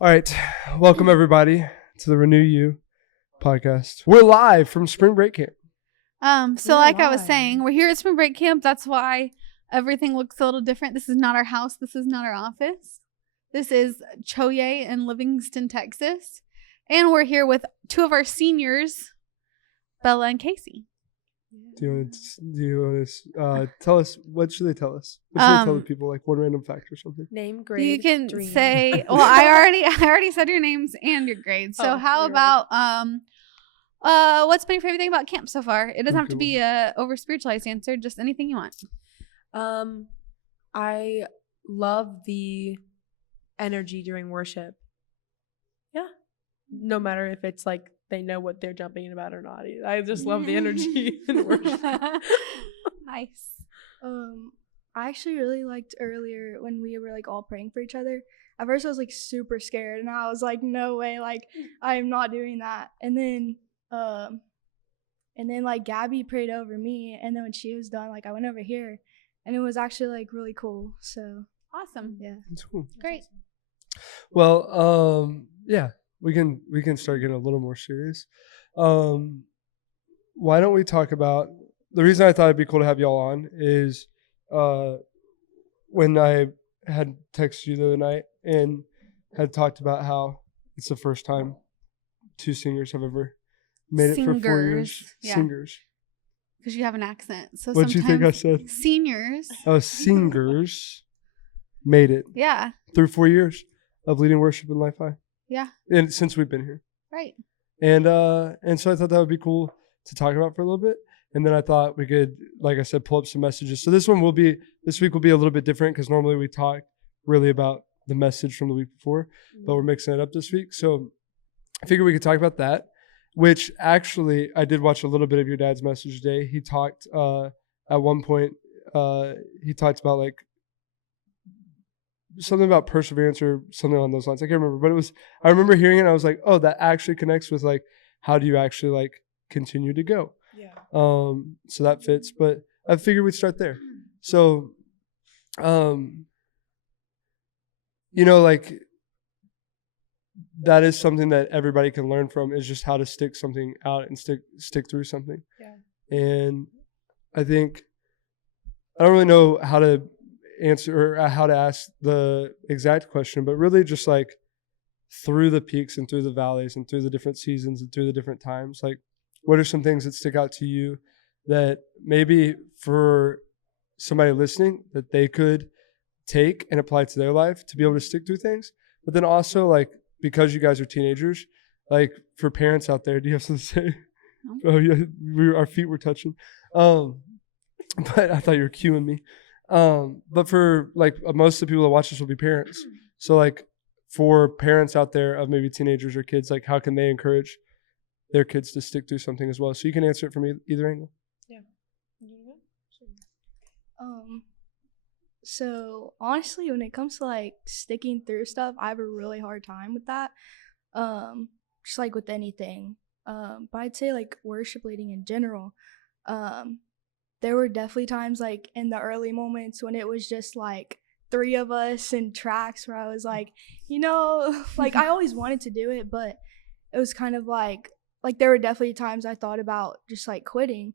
All right. Welcome, everybody, to the Renew You podcast. We're live from spring break camp. So like I was saying, we're here at spring break camp. That's why everything looks a little different. This is not our house. This is not our office. This is Choye in Livingston, Texas. And we're here with two of our seniors, Bella and Casey. Do you want to tell us, what should they tell us? What should they tell the people, like one random fact or something? Name, grade, you can dream. say, well, I already said your names and your grades. So how about what's been your favorite thing about camp so far? It doesn't have to be a over spiritualized answer, just anything you want. I love the energy during worship. Yeah. No matter if it's like they know what they're jumping about or not. I just love the energy in worship. Nice. I actually really liked earlier when we were like all praying for each other. At first I was like super scared and I was like, no way, like I'm not doing that. And then like Gabby prayed over me, and then when she was done, like I went over here and it was actually like really cool. So awesome. Yeah. That's cool. Great. Well, yeah. We can start getting a little more serious. Why don't we talk about the reason I thought it'd be cool to have y'all on is when I had texted you the other night and had talked about how it's the first time two singers have ever made it for 4 years. Yeah. Singers. Because you have an accent. So What'd you think I said? Seniors. Oh, singers made it. Yeah. Through 4 years of leading worship in Life High. Yeah. And since we've been here. Right. And so I thought that would be cool to talk about for a little bit. And then I thought we could, like I said, pull up some messages. So this week will be a little bit different because normally we talk really about the message from the week before, but we're mixing it up this week. So I figured we could talk about that, which actually I did watch a little bit of your dad's message today. He talked at one point, he talked about like something about perseverance or something on those lines. I can't remember, but I remember hearing it and I was like, oh, that actually connects with like, how do you actually like continue to go? Yeah. So that fits, but I figured we'd start there. So, like that is something that everybody can learn from, is just how to stick something out and stick through something. Yeah. And I think, I don't really know how to answer or how to ask the exact question, but really just like through the peaks and through the valleys and through the different seasons and through the different times, like what are some things that stick out to you that maybe for somebody listening that they could take and apply to their life to be able to stick through things? But then also, like, because you guys are teenagers, like for parents out there, do you have something to say? No. Oh yeah, our feet were touching. But I thought you were cueing me. But for like most of the people that watch this will be parents. So like for parents out there of maybe teenagers or kids, like how can they encourage their kids to stick through something as well? So you can answer it from either angle. Yeah. So honestly, when it comes to like sticking through stuff, I have a really hard time with that. Just like with anything. But I'd say like worship leading in general. There were definitely times like in the early moments when it was just like 3 of us in tracks where I was like, like I always wanted to do it, but it was kind of like there were definitely times I thought about just like quitting.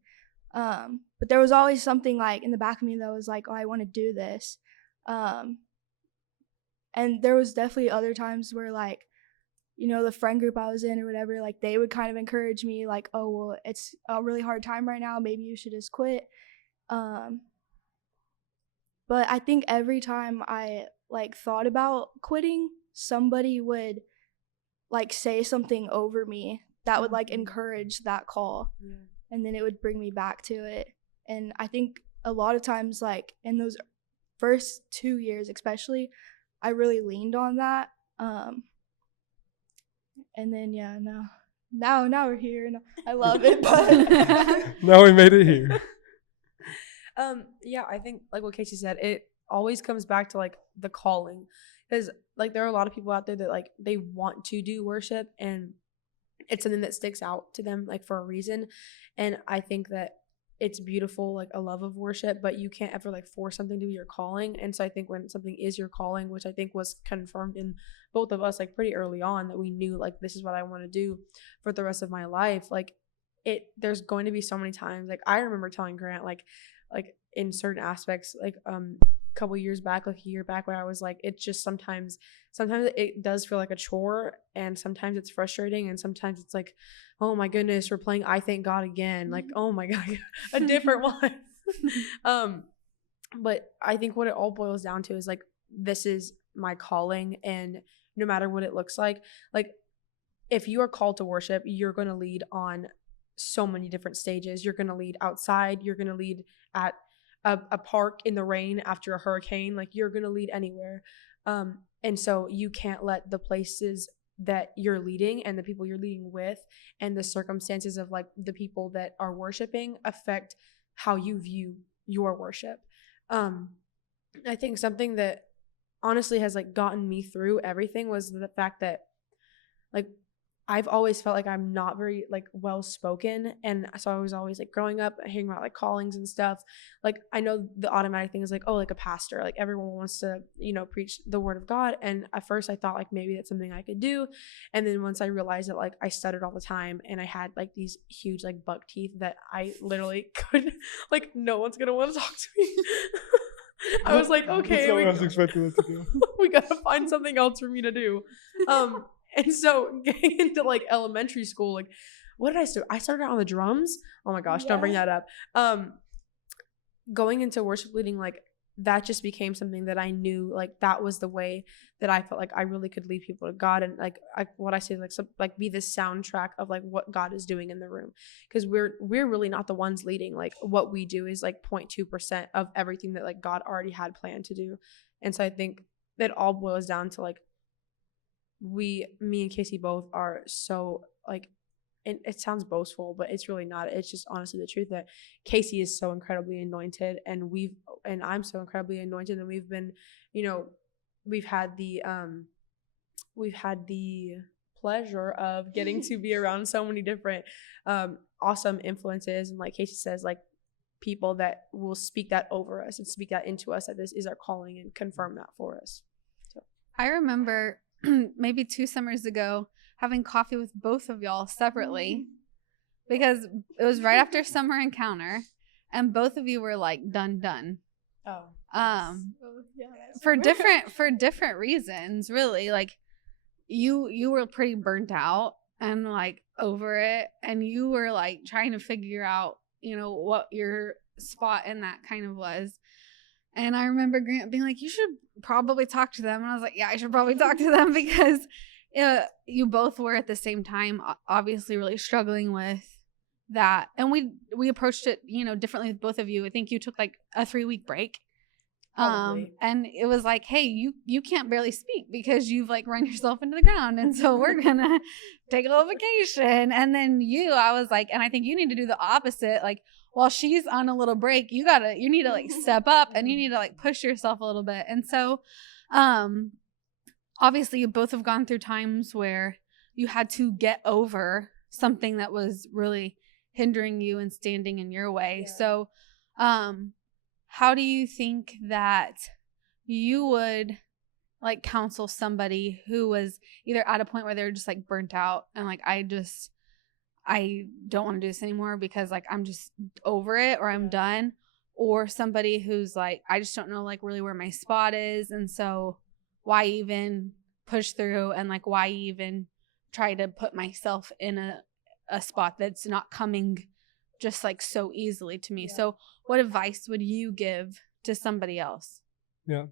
But there was always something like in the back of me that was like, oh, I want to do this. And there was definitely other times where like, the friend group I was in or whatever, like they would kind of encourage me like, oh, well, it's a really hard time right now. Maybe you should just quit. But I think every time I like thought about quitting, somebody would like say something over me that would like encourage that call. Yeah. And then it would bring me back to it. And I think a lot of times like in those first 2 years especially, I really leaned on that. And then now we're here and I love it, but now we made it here. Yeah, I think like what Casey said, it always comes back to like the calling, because like there are a lot of people out there that like they want to do worship and it's something that sticks out to them like for a reason. And I think that it's beautiful, like a love of worship, but you can't ever like force something to be your calling. And so I think when something is your calling, which I think was confirmed in both of us like pretty early on, that we knew like this is what I want to do for the rest of my life, like there's going to be so many times, like I remember telling Grant like in certain aspects, like couple years back, like a year back, where I was like, it's just sometimes it does feel like a chore, and sometimes it's frustrating, and sometimes it's like, oh my goodness, we're playing I Thank God again, like, oh my God, a different one. But I think what it all boils down to is like, this is my calling, and no matter what it looks like if you are called to worship, you're going to lead on so many different stages. You're going to lead outside, you're going to lead at a park in the rain after a hurricane, like you're going to lead anywhere. And so you can't let the places that you're leading and the people you're leading with and the circumstances of like the people that are worshiping affect how you view your worship. I think something that honestly has like gotten me through everything was the fact that like I've always felt like I'm not very like well spoken, and so I was always like growing up hearing about like callings and stuff. Like I know the automatic thing is like, oh, like a pastor, like everyone wants to, you know, preach the word of God. And at first I thought like maybe that's something I could do, and then once I realized that like I stuttered all the time and I had like these huge like buck teeth that I literally couldn't, like no one's gonna want to talk to me. I was like, okay, That's not what I was expecting it to do. we gotta find something else for me to do. And so getting into like elementary school, like what did I start? I started out on the drums. Oh my gosh, don't bring that up. Going into worship leading, like that just became something that I knew like that was the way that I felt like I really could lead people to God, and like what I say like be the soundtrack of like what God is doing in the room, because we're really not the ones leading. Like what we do is like 0.2% of everything that like God already had planned to do. And so I think that all boils down to like me and Casey both are so like, and it sounds boastful, but it's really not. It's just honestly the truth that Casey is so incredibly anointed, and I'm so incredibly anointed, and we've been, you know, we've had the pleasure of getting to be around so many different awesome influences, and like Casey says, like people that will speak that over us and speak that into us, that this is our calling, and confirm that for us. So I remember maybe 2 summers ago having coffee with both of y'all separately, because it was right after summer encounter, and both of you were like done. For different reasons, really. Like you were pretty burnt out and like over it, and you were like trying to figure out, you know, what your spot in that kind of was. And I remember Grant being like, you should probably talk to them. And I was like, yeah, I should probably talk to them, because you both were at the same time obviously really struggling with that. And we approached it, you know, differently with both of you. I think you took like a 3-week break. And it was like, hey, you can't barely speak because you've like run yourself into the ground. And so we're going to take a little vacation. And then I was like, and I think you need to do the opposite. Like, while she's on a little break, you need to like step up, and you need to like push yourself a little bit. And so, obviously you both have gone through times where you had to get over something that was really hindering you and standing in your way. Yeah. So, how do you think that you would like counsel somebody who was either at a point where they're just like burnt out and like, I don't want to do this anymore because like I'm just over it, or I'm done, or somebody who's like, I just don't know like really where my spot is, and so why even push through, and like why even try to put myself in a spot that's not coming just like so easily to me. Yeah. So what advice would you give to somebody else? Yeah,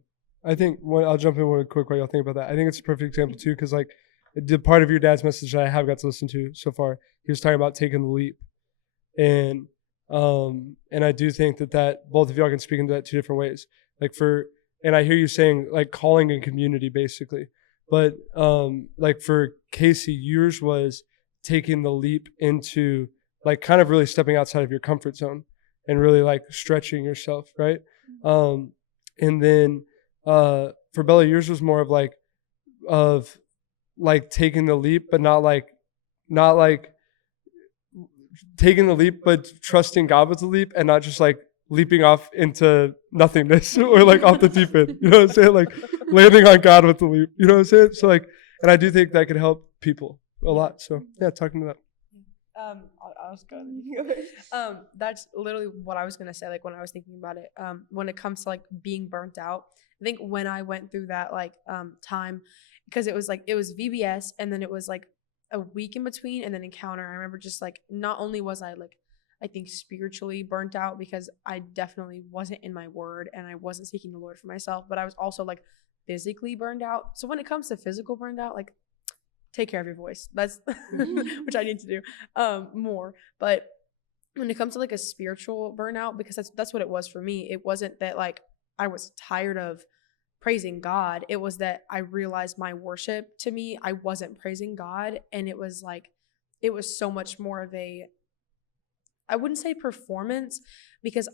I think I'll jump in one quick while y'all think about that. I think it's a perfect example too, because like the part of your dad's message that I have got to listen to so far, he was talking about taking the leap, and I do think that both of y'all can speak into that 2 different ways. Like and I hear you saying like calling and community basically, but like for Casey, yours was taking the leap into like kind of really stepping outside of your comfort zone and really like stretching yourself, right? And then for Bella, yours was more of like taking the leap, but not like taking the leap, but trusting God with the leap and not just like leaping off into nothingness or like off the deep end. You know what I'm saying? Like landing on God with the leap. You know what I'm saying? So like, and I do think that could help people a lot. So yeah, talking to that. I was going. That's literally what I was gonna say. Like when I was thinking about it, when it comes to like being burnt out, I think when I went through that like time, because it was VBS and then it was like a week in between and then encounter. I remember just like not only was I like I think spiritually burnt out because I definitely wasn't in my word and I wasn't seeking the Lord for myself, but I was also like physically burned out. So when it comes to physical burned out, like take care of your voice. That's which I need to do more. But when it comes to like a spiritual burnout, because that's what it was for me. It wasn't that like I was tired of praising God. It was that I realized my worship, to me, I wasn't praising God. And it was so much more of a, I wouldn't say performance, because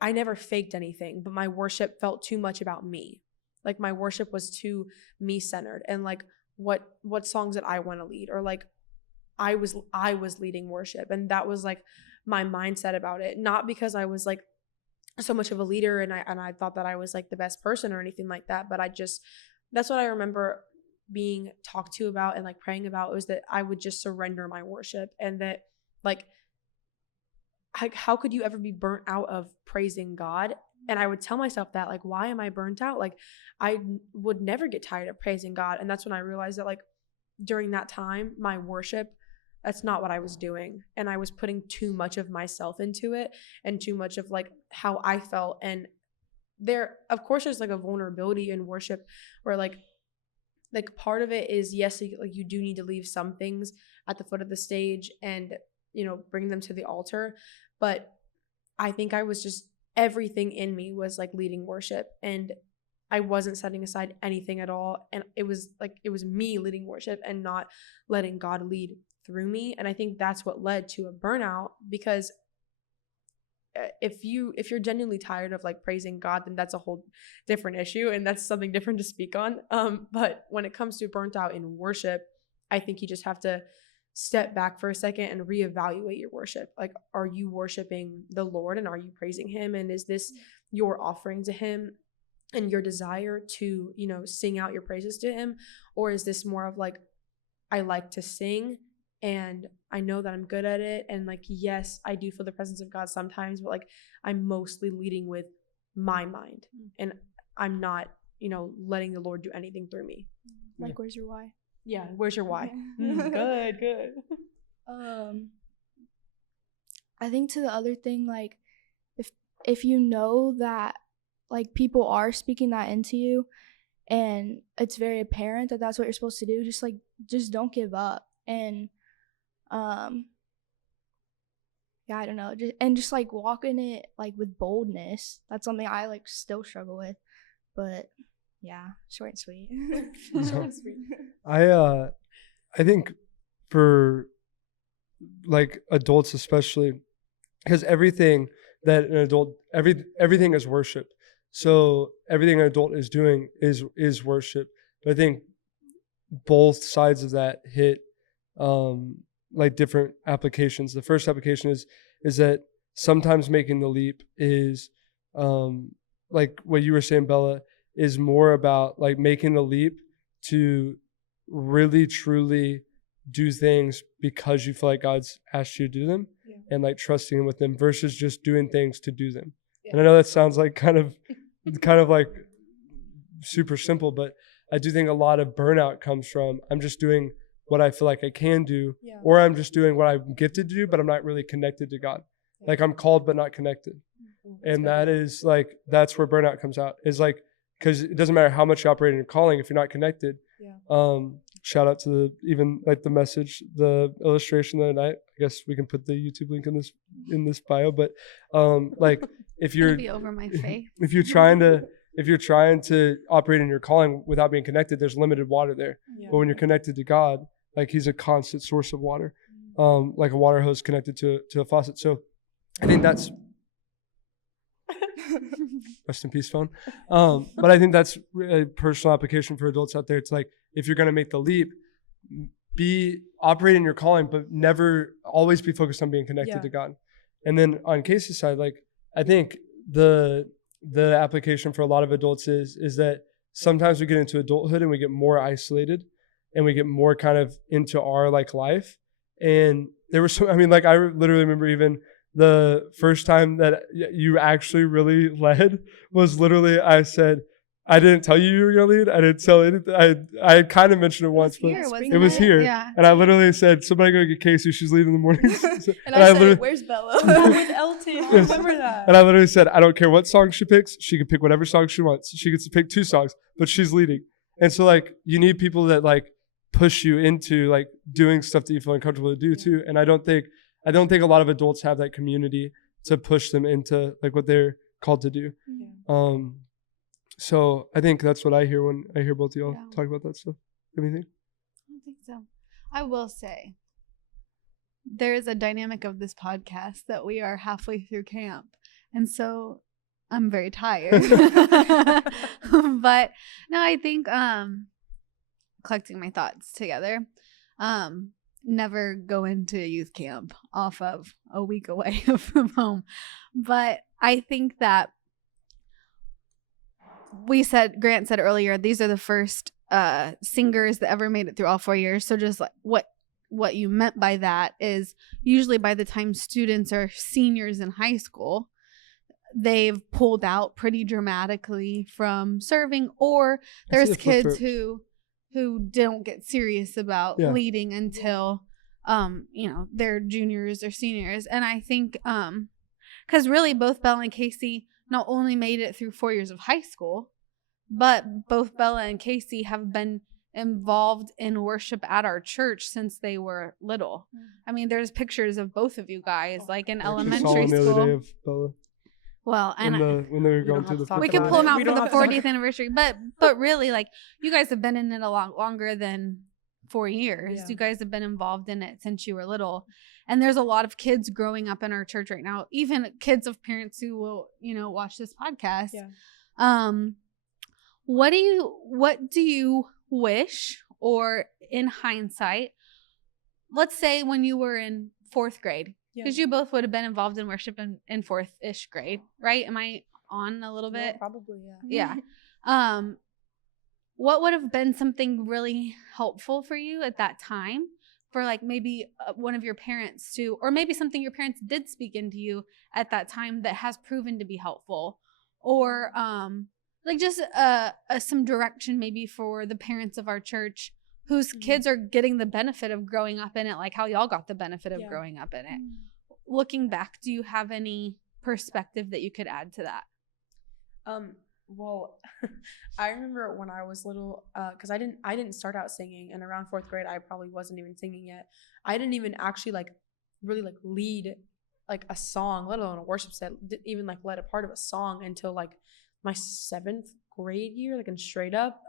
I never faked anything, but my worship felt too much about me. Like my worship was too me centered, and like what songs that I want to lead, or like I was leading worship, and that was like my mindset about it. Not because I was like so much of a leader and I thought that I was like the best person or anything like that, but that's what I remember being talked to about and like praying about, was that I would just surrender my worship, and that like how could you ever be burnt out of praising God? And I would tell myself that, like, why am I burnt out? Like, I would never get tired of praising God. And that's when I realized that, like, during that time, my worship, that's not what I was doing. And I was putting too much of myself into it and too much of, like, how I felt. And of course, there's, like, a vulnerability in worship where, like part of it is, yes, like, you do need to leave some things at the foot of the stage and, bring them to the altar. But I think I was just, everything in me was like leading worship, and I wasn't setting aside anything at all. And it was me leading worship and not letting God lead through me. And I think that's what led to a burnout, because if you're genuinely tired of like praising God, then that's a whole different issue, and that's something different to speak on. But when it comes to burnt out in worship, I think you just have to step back for a second and reevaluate your worship. Like, are you worshiping the Lord, and are you praising him? And is this your offering to him and your desire to, sing out your praises to him? Or is this more of like, I like to sing and I know that I'm good at it, and like, yes, I do feel the presence of God sometimes, but like, I'm mostly leading with my mind, and I'm not, letting the Lord do anything through me. Like, where's your why? Yeah, where's your why? Good. I think to the other thing, like, if you know that like people are speaking that into you, and it's very apparent that that's what you're supposed to do, just don't give up. And yeah, I don't know, just like walk in it like with boldness. That's something I like still struggle with, but yeah, short and sweet. Short and sweet. I think for like adults especially, because everything that an adult, everything is worship. So everything an adult is doing is worship. But I think both sides of that hit like different applications. The first application is that sometimes making the leap is like what you were saying, Bella, is more about like making the leap to really truly do things because you feel like God's asked you to do them, and like trusting him with them, versus just doing things to do them. And I know that sounds like kind of like super simple, but I do think a lot of burnout comes from, I'm just doing what I feel like I can do, or I'm just doing what I'm gifted to do, but I'm not really connected to God. Like, I'm called but not connected. And that is like, that's where burnout comes out, is like, because it doesn't matter how much you operate in your calling if you're not connected. Shout out to even like the message, the illustration the other night. I guess we can put the YouTube link in this bio. But like, if you're be over my face. if you're trying to operate in your calling without being connected, there's limited water there. But when you're connected to God, like, he's a constant source of water, like a water hose connected to a faucet. So I think that's rest in peace, phone. But I think that's a personal application for adults out there. It's like, if you're going to make the leap, be operating your calling, but never always be focused on being connected to God. And then on Casey's side, like I think the application for a lot of adults is that sometimes we get into adulthood and we get more isolated and we get more kind of into our like life. And there was some, I mean, like I literally remember even the first time that you actually really led was literally, I said, I didn't tell you were going to lead. I didn't tell anything. I kind of mentioned it once, but it was here. Yeah. And I literally said, somebody go get Casey. She's leaving in the morning. And I said, where's Bella? With Elton. I remember that. And I literally said, I don't care what song she picks. She can pick whatever song she wants. She gets to pick 2 songs, but she's leading. And so like, you need people that like push you into like doing stuff that you feel uncomfortable to do too. And I don't think a lot of adults have that community to push them into like what they're called to do. So I think that's what I hear when I hear both of y'all talk about that stuff. Anything? I don't think so. I will say there is a dynamic of this podcast that we are halfway through camp. And so I'm very tired. But no, I think collecting my thoughts together. Never go into youth camp off of a week away from home. But I think that Grant said earlier, these are the first singers that ever made it through all 4 years. So just like what you meant by that is usually by the time students are seniors in high school, they've pulled out pretty dramatically from serving, or there's kids who don't get serious about leading until they're juniors or seniors. And I think because really both Bella and Casey not only made it through 4 years of high school, but both Bella and Casey have been involved in worship at our church since they were little. I mean, there's pictures of both of you guys like in elementary school. The other day of Bella. Well, and when they were going through the we could pull them out for the 40th anniversary, but really, like, you guys have been in it a lot longer than 4 years. You guys have been involved in it since you were little. And there's a lot of kids growing up in our church right now, even kids of parents who will, watch this podcast. What do you wish, or in hindsight, let's say when you were in 4th grade, because you both would have been involved in worship in 4th-ish grade, right? Am I on a little bit? Yeah, probably, yeah. Yeah. What would have been something really helpful for you at that time? For like maybe one of your parents to, or maybe something your parents did speak into you at that time that has proven to be helpful, or like just some direction maybe for the parents of our church whose kids are getting the benefit of growing up in it, like how y'all got the benefit of growing up in it. Looking back, do you have any perspective that you could add to that? Well, I remember when I was little, because I didn't start out singing, and around 4th grade I probably wasn't even singing yet. I didn't even actually really lead like a song, let alone a worship set. Didn't even led a part of a song until like my 7th grade year, and straight up.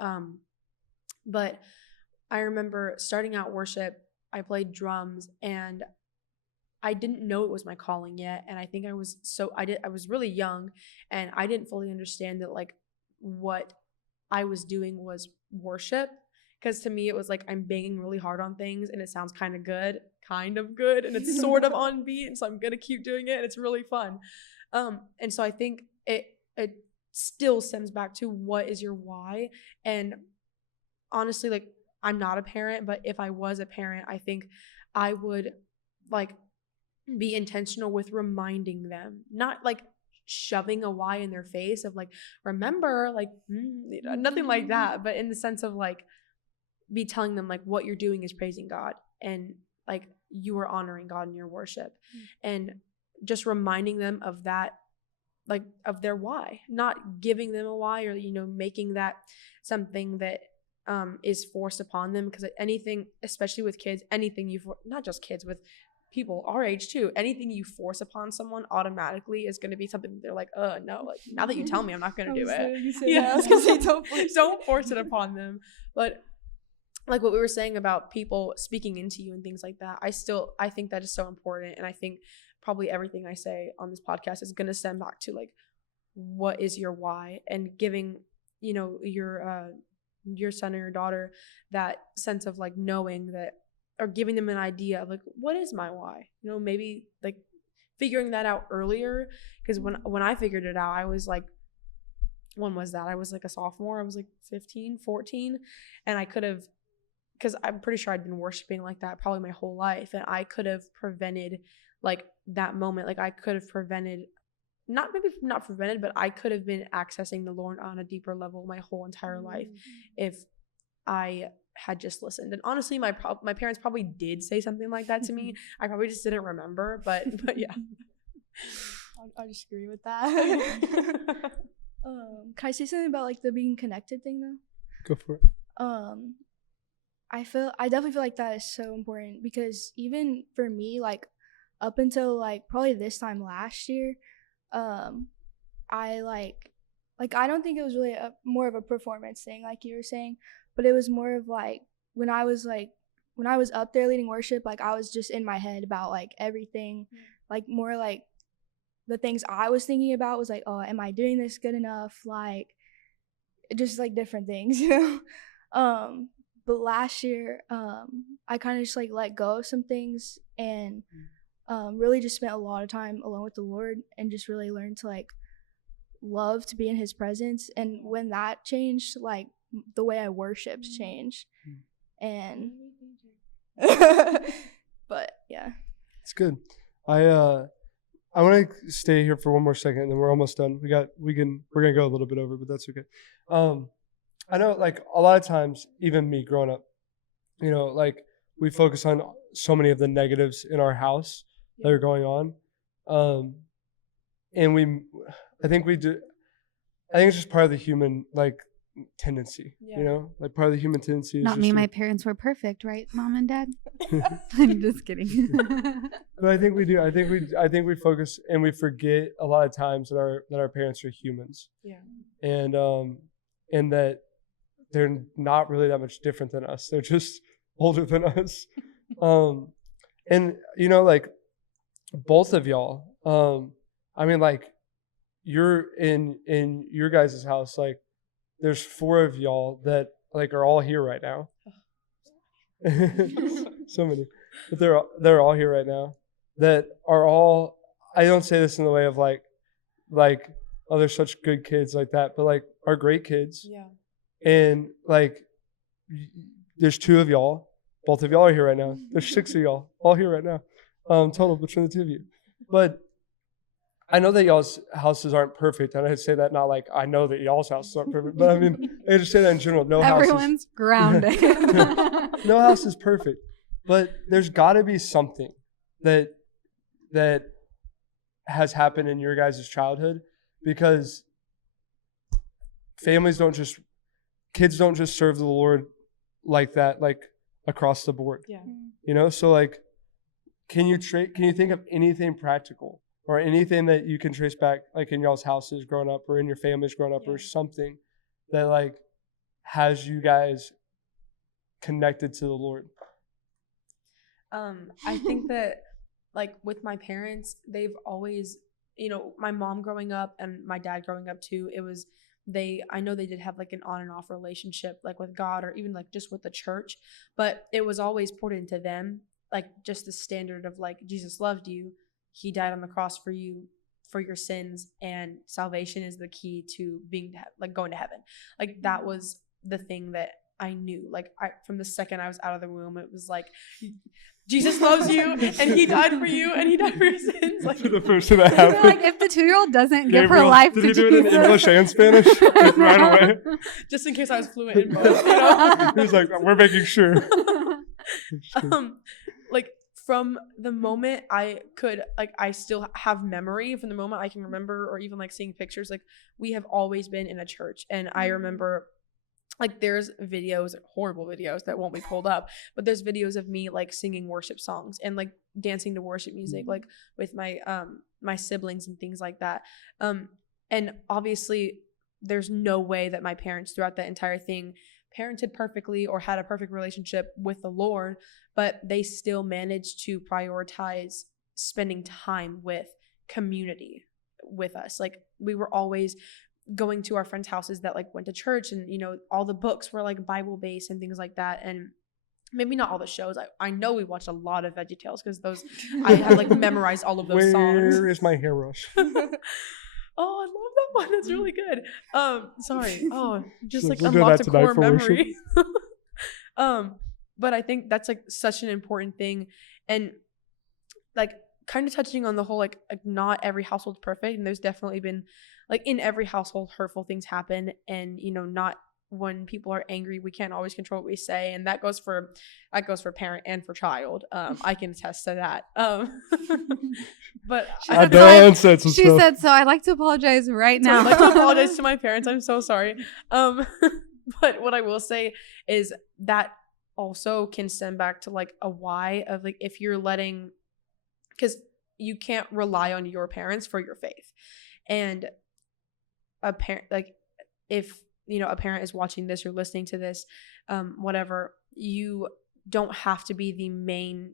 But I remember starting out worship. I played drums, and I didn't know it was my calling yet. And I think I was really young, and I didn't fully understand that what I was doing was worship. Because to me, it was like I'm banging really hard on things, and it sounds kind of good, and it's sort of on beat, and so I'm gonna keep doing it, and it's really fun. And so I think it still stems back to what is your why. And honestly, I'm not a parent, but if I was a parent, I think I would be intentional with reminding them, not shoving a why in their face of remember, nothing like that, but in the sense of be telling them what you're doing is praising God, and you are honoring God in your worship, and just reminding them of that, of their why, not giving them a why, or making that something that is forced upon them. Because anything, especially with kids, anything not just kids, with people our age too, anything you force upon someone automatically is going to be something that they're like, no, now that you tell me, I'm not going to do it. Don't force it upon them. But what we were saying about people speaking into you and things like that, I think that is so important. And I think probably everything I say on this podcast is going to stem back to what is your why, and giving your son or your daughter that sense of knowing that or giving them an idea of like, what is my why? You know, maybe like figuring that out earlier. Because when I figured it out, I was like, when was that? I was like a sophomore. I was like 15, 14. And I could have, because I'm pretty sure I'd been worshiping like that probably my whole life. And I could have prevented like that moment. Like I could have prevented, not prevented, but I could have been accessing the Lord on a deeper level my whole entire life if I had just listened. And honestly, my parents probably did say something like that to me. I probably just didn't remember, but yeah. I just agree with that. Can I say something about like the being connected thing though? Go for it. I definitely feel like that is so important, because even for me, like up until like probably this time last year, I like I don't think it was really more of a performance thing like you were saying, but it was more of like when I was up there leading worship, like I was just in my head about like everything, like more like the things I was thinking about was like, oh, am I doing this good enough? Like just like different things, you know. But last year, I kind of just like let go of some things and really just spent a lot of time alone with the Lord and just really learned to like love to be in His presence. And when that changed, like the way I worshiped changed. And but yeah, It's good. I want to stay here for one more second, and then we're almost done. We're gonna go a little bit over, but that's okay. I know, like a lot of times, even me growing up, you know, like we focus on so many of the negatives in our house that are going on, and I think it's just part of the human like tendency, you know, like part of the human tendency. Is Not just me. My parents were perfect, right, Mom and Dad? I'm just kidding. But I think we do. I think we focus and we forget a lot of times that our parents are humans. Yeah. And that they're not really that much different than us. They're just older than us. And you know, like both of y'all, I mean, like you're in your guys' house, like there's 4 of y'all that like are all here right now. So many, but they're all here right now. That are all. I don't say this in the way of like, oh, they're such good kids like that, but like are great kids. Yeah. And like, there's 2 of y'all. Both of y'all are here right now. There's 6 of y'all all here right now, total between the 2 of you. But I know that y'all's houses aren't perfect, and I say that not like I know that y'all's houses aren't perfect, but I mean I just say that in general. Everyone's grounded. No house is perfect, but there's got to be something that has happened in your guys' childhood, because kids don't just serve the Lord like that, like across the board. Yeah. You know, so like, can you think of anything practical or anything that you can trace back, like in y'all's houses growing up or in your families growing up, or something that like has you guys connected to the Lord? I think that like with my parents, they've always, you know, my mom growing up and my dad growing up too, I know they did have like an on and off relationship, like with God or even like just with the church, but it was always poured into them, like just the standard of like, Jesus loved you. He died on the cross for you, for your sins, and salvation is the key to being like going to heaven. Like that was the thing that I knew. Like from the second I was out of the womb, it was like, Jesus loves you, and He died for you, and He died for your sins. Like the first thing that happened. Like if the 2-year-old doesn't give her life to Jesus, did he do it in English and Spanish like, right away? Just in case I was fluent in both. You know? He was like, we're making sure. Like from the moment I could, like I still have memory from the moment I can remember, or even like seeing pictures. Like we have always been in a church, and I remember. Like there's videos, horrible videos that won't be pulled up, but there's videos of me like singing worship songs and like dancing to worship music, like with my my siblings and things like that. And obviously there's no way that my parents throughout that entire thing parented perfectly or had a perfect relationship with the Lord, but they still managed to prioritize spending time with community with us. Like we were always going to our friends' houses that like went to church, and you know all the books were like Bible based and things like that. And maybe not all the shows. I know we watched a lot of VeggieTales because those I had like memorized all of those songs. Where is my hairbrush? Oh, I love that one. That's really good. Sorry. Oh, just So like we'll do unlocked a that tonight core for worship. memory. But I think that's like such an important thing, and like kind of touching on the whole like not every household's perfect, and there's definitely been like in every household hurtful things happen, and not when people are angry we can't always control what we say, and that goes for parent and for child. I can attest to that. But She I said, done said some She stuff. said, so I'd like to apologize right So now. I'd like to apologize to my parents. I'm so sorry. But what I will say is that also can stem back to like a why of like if you're letting, because you can't rely on your parents for your faith, and a parent like if a parent is watching this or listening to this, whatever, you don't have to be the main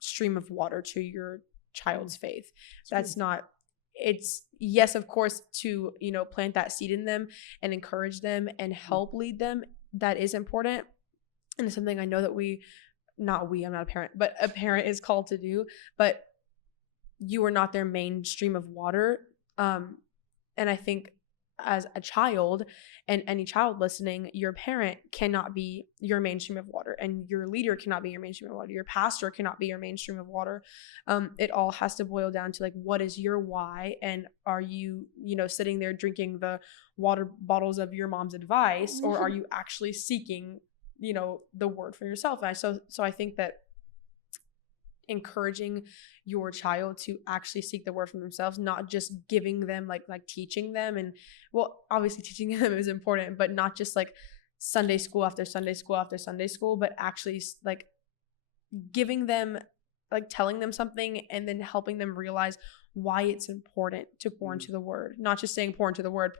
stream of water to your child's faith. That's not. It's yes, of course, to plant that seed in them and encourage them and help lead them. That is important, and it's something I know that I'm not a parent, but a parent is called to do. But you are not their main stream of water, and I think as a child, and any child listening, your parent cannot be your mainstream of water, and your leader cannot be your mainstream of water. Your pastor cannot be your mainstream of water. It all has to boil down to like, what is your why, and are you sitting there drinking the water bottles of your mom's advice, or are you actually seeking the word for yourself? And so I think that encouraging your child to actually seek the word for themselves, not just giving them like teaching them, and well, obviously teaching them is important, but not just like Sunday school after Sunday school after Sunday school, but actually like giving them, like telling them something and then helping them realize why it's important to pour into the word. Not just saying pour into the word,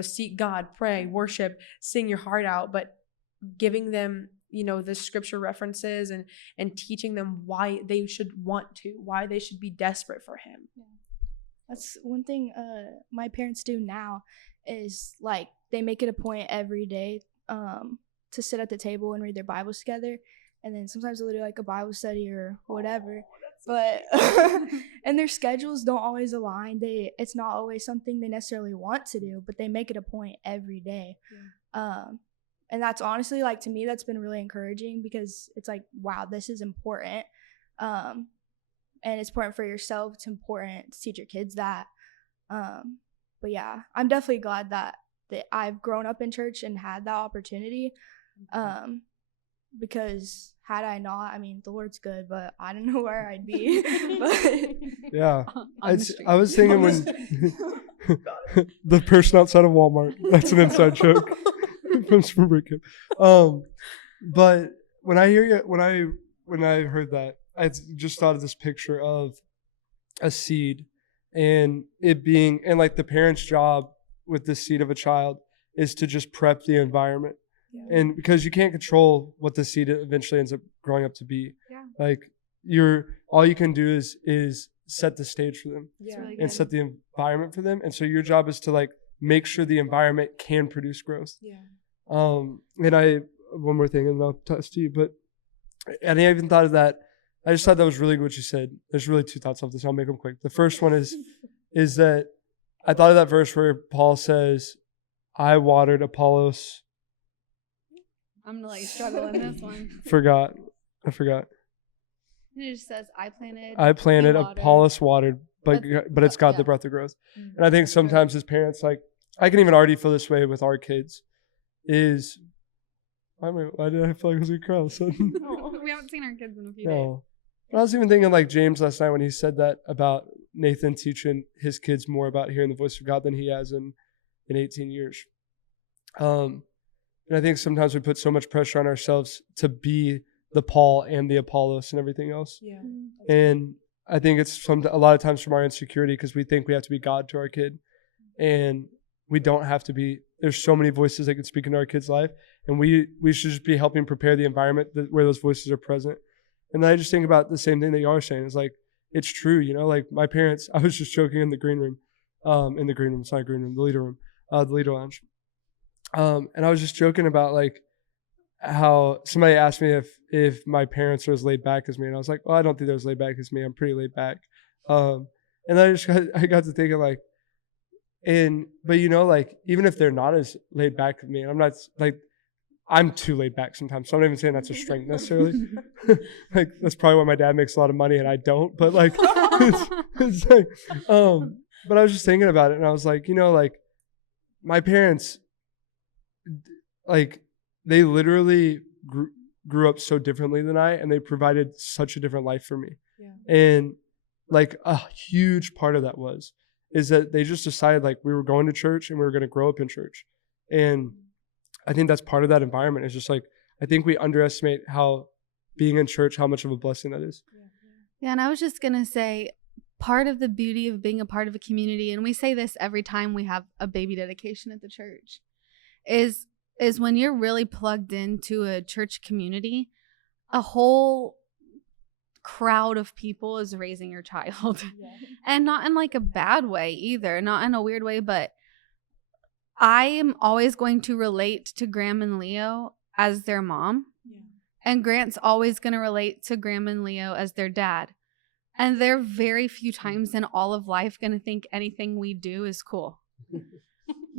seek God, pray, worship, sing your heart out, but giving them the scripture references and teaching them why they should why they should be desperate for him. Yeah. That's one thing my parents do now is like they make it a point every day to sit at the table and read their Bibles together, and then sometimes they'll do like a Bible study or whatever. But and their schedules don't always align. It's not always something they necessarily want to do, but they make it a point every day. Yeah. And that's honestly, like, to me, that's been really encouraging, because it's like, wow, this is important. And it's important for yourself. It's important to teach your kids that. But yeah, I'm definitely glad that I've grown up in church and had that opportunity. Because had I not, I mean, the Lord's good, but I don't know where I'd be. But Yeah. I was thinking when the person outside of Walmart, that's an inside joke from spring break camp. But when I heard that, I just thought of this picture of a seed, and it being, and like the parent's job with the seed of a child is to just prep the environment. Yeah. And because you can't control what the seed eventually ends up growing up to be. Yeah. Like all you can do is set the stage for them. Yeah. Really and set the environment for them. And so your job is to like make sure the environment can produce growth. Yeah. And one more thing, and I'll toss to you, but I didn't even thought of that. I just thought that was really good what you said. There's really two thoughts of this. I'll make them quick. The first one is that I thought of that verse where Paul says, I watered, Apollos. I'm going to let you struggle in this one. I forgot. It just says, I planted, Apollos watered, but it's God that brought the growth. Mm-hmm. And I think sometimes as parents, like, I can even already feel this way with our kids, why did I feel like I was going to cry all of a sudden? We haven't seen our kids in a few days. But I was even thinking like James last night when he said that about Nathan teaching his kids more about hearing the voice of God than he has in 18 years. And I think sometimes we put so much pressure on ourselves to be the Paul and the Apollos and everything else. Yeah. And I think it's a lot of times from our insecurity, because we think we have to be God to our kid. And we don't have to be. There's so many voices that can speak into our kid's life. And we should just be helping prepare the environment where those voices are present. And then I just think about the same thing that you are saying. It's like, it's true, like my parents, I was just joking in the green room. It's not a green room, the leader room, the leader lounge. And I was just joking about like how somebody asked me if my parents are as laid back as me, and I was like, well, I don't think they're as laid back as me. I'm pretty laid back. And then I got to thinking like, but like even if they're not as laid back as me, I'm not like, I'm too laid back sometimes. So I'm not even saying that's a strength necessarily. Like that's probably why my dad makes a lot of money and I don't. But like, it's like, but I was just thinking about it, and I was like, like my parents, like they literally grew up so differently than I, and they provided such a different life for me. Yeah. And like a huge part of that is that they just decided like we were going to church and we were going to grow up in church. And I think that's part of that environment. It's just like, I think we underestimate how being in church, how much of a blessing that is. Yeah. And I was just going to say, part of the beauty of being a part of a community, and we say this every time we have a baby dedication at the church, is when you're really plugged into a church community, a whole crowd of people is raising your child. Yeah. And not in like a bad way either, not in a weird way, but I am always going to relate to Graham and Leo as their mom. Yeah. And Grant's always going to relate to Graham and Leo as their dad. And they're very few times in all of life going to think anything we do is cool.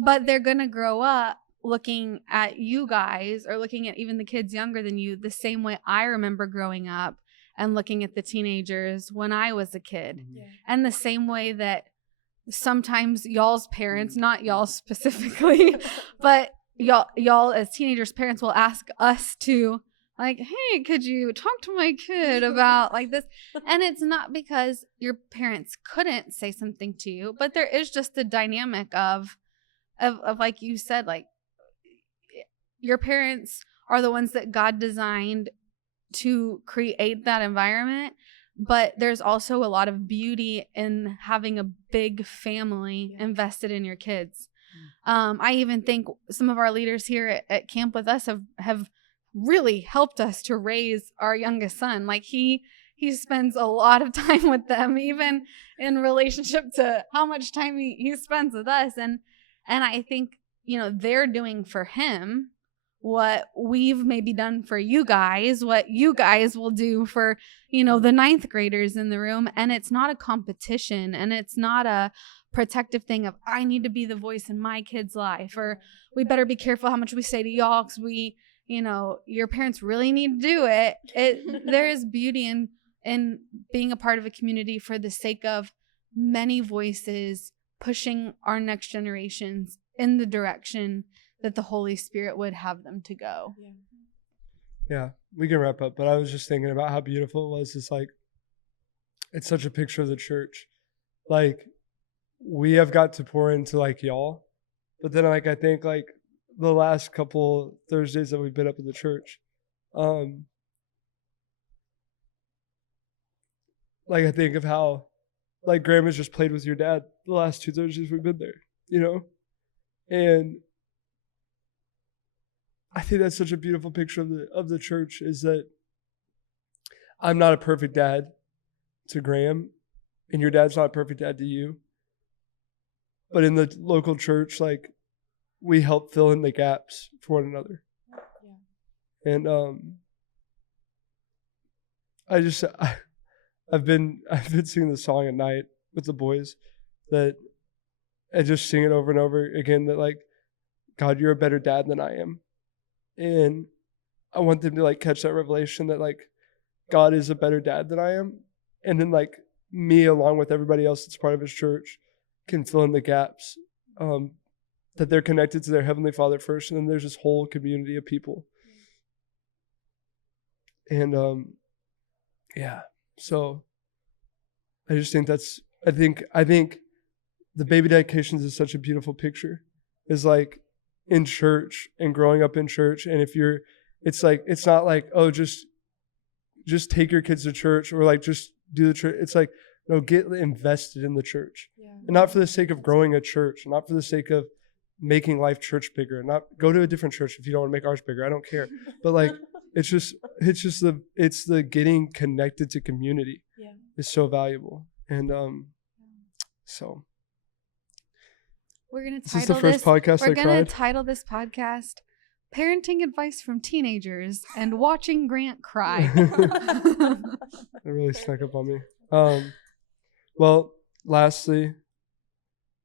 But they're going to grow up looking at you guys, or looking at even the kids younger than you, the same way I remember growing up and looking at the teenagers when I was a kid. Yeah. And the same way that sometimes y'all's parents, not y'all specifically, but y'all as teenagers, parents will ask us to like, hey, could you talk to my kid about like this? And it's not because your parents couldn't say something to you, but there is just the dynamic of like you said, like your parents are the ones that God designed to create that environment. But there's also a lot of beauty in having a big family invested in your kids. I even think some of our leaders here at camp with us have really helped us to raise our youngest son. Like he spends a lot of time with them, even in relationship to how much time he spends with us. And I think, they're doing for him what we've maybe done for you guys, what you guys will do for, the ninth graders in the room. And it's not a competition, and it's not a protective thing of, I need to be the voice in my kid's life, or we better be careful how much we say to y'all, because your parents really need to do it. There is beauty in being a part of a community for the sake of many voices pushing our next generations in the direction that the Holy Spirit would have them to go. Yeah, we can wrap up, but I was just thinking about how beautiful it was. It's like, it's such a picture of the church. Like, we have got to pour into like y'all, but then like I think like the last couple Thursdays that we've been up at the church, like I think of how like Grandma's just played with your dad the last 2 Thursdays we've been there, and I think that's such a beautiful picture of the church, is that I'm not a perfect dad to Graham, and your dad's not a perfect dad to you. But in the local church, like, we help fill in the gaps for one another. Yeah. And I've been singing the song at night with the boys, that I just sing it over and over again, that like, God, you're a better dad than I am. And I want them to like catch that revelation that like God is a better dad than I am. And then like me, along with everybody else that's part of his church, can fill in the gaps, that they're connected to their Heavenly Father first. And then there's this whole community of people. And yeah, so I just think I think the baby dedications is such a beautiful picture. Is like, in church and growing up in church, and it's like, it's not like, oh, just take your kids to church, or like just do the church. It's like, no, get invested in the church. Yeah. And not for the sake of growing a church, not for the sake of making life church bigger, and not go to a different church if you don't want to make ours bigger. I don't care. But like, it's the getting connected to community is so valuable. And so we're gonna title this. We're gonna title this podcast parenting advice from teenagers and watching Grant cry. It really snuck up on me. Well, lastly,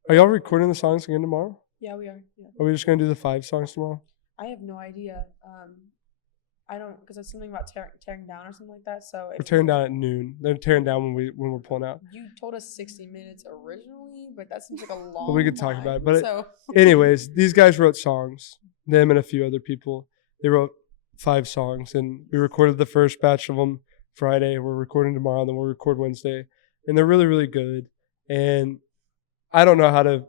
are y'all recording the songs again tomorrow? Yeah, we are. Yeah. Are we just gonna do the 5 songs tomorrow? I have no idea. I don't, because it's something about tearing down or something like that. So We're tearing down at noon. They're tearing down when we're pulling out. you told us 60 minutes originally, but that seems like a long. But we could talk about it. But so anyways, these guys wrote songs. Them and a few other people. They wrote 5 songs, and we recorded the first batch of them Friday. We're recording tomorrow, and then we'll record Wednesday. And they're really, really good. And I don't know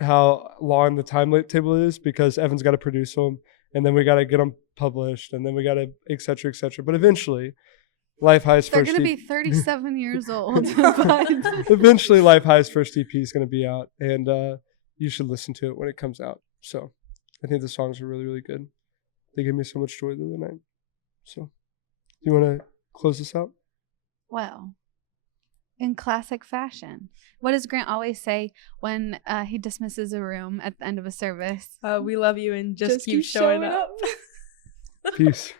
how long the timetable is because Evan's got to produce them, and then we got to get them published, and then we got to et cetera, et cetera. But eventually, Life High's They're first going to EP be 37 years old. eventually, Life High's first EP is going to be out, and you should listen to it when it comes out. So I think the songs are really, really good. They gave me so much joy the other night. So do you want to close this out? Well, in classic fashion, what does Grant always say when he dismisses a room at the end of a service? we love you and just keep showing up. Peace.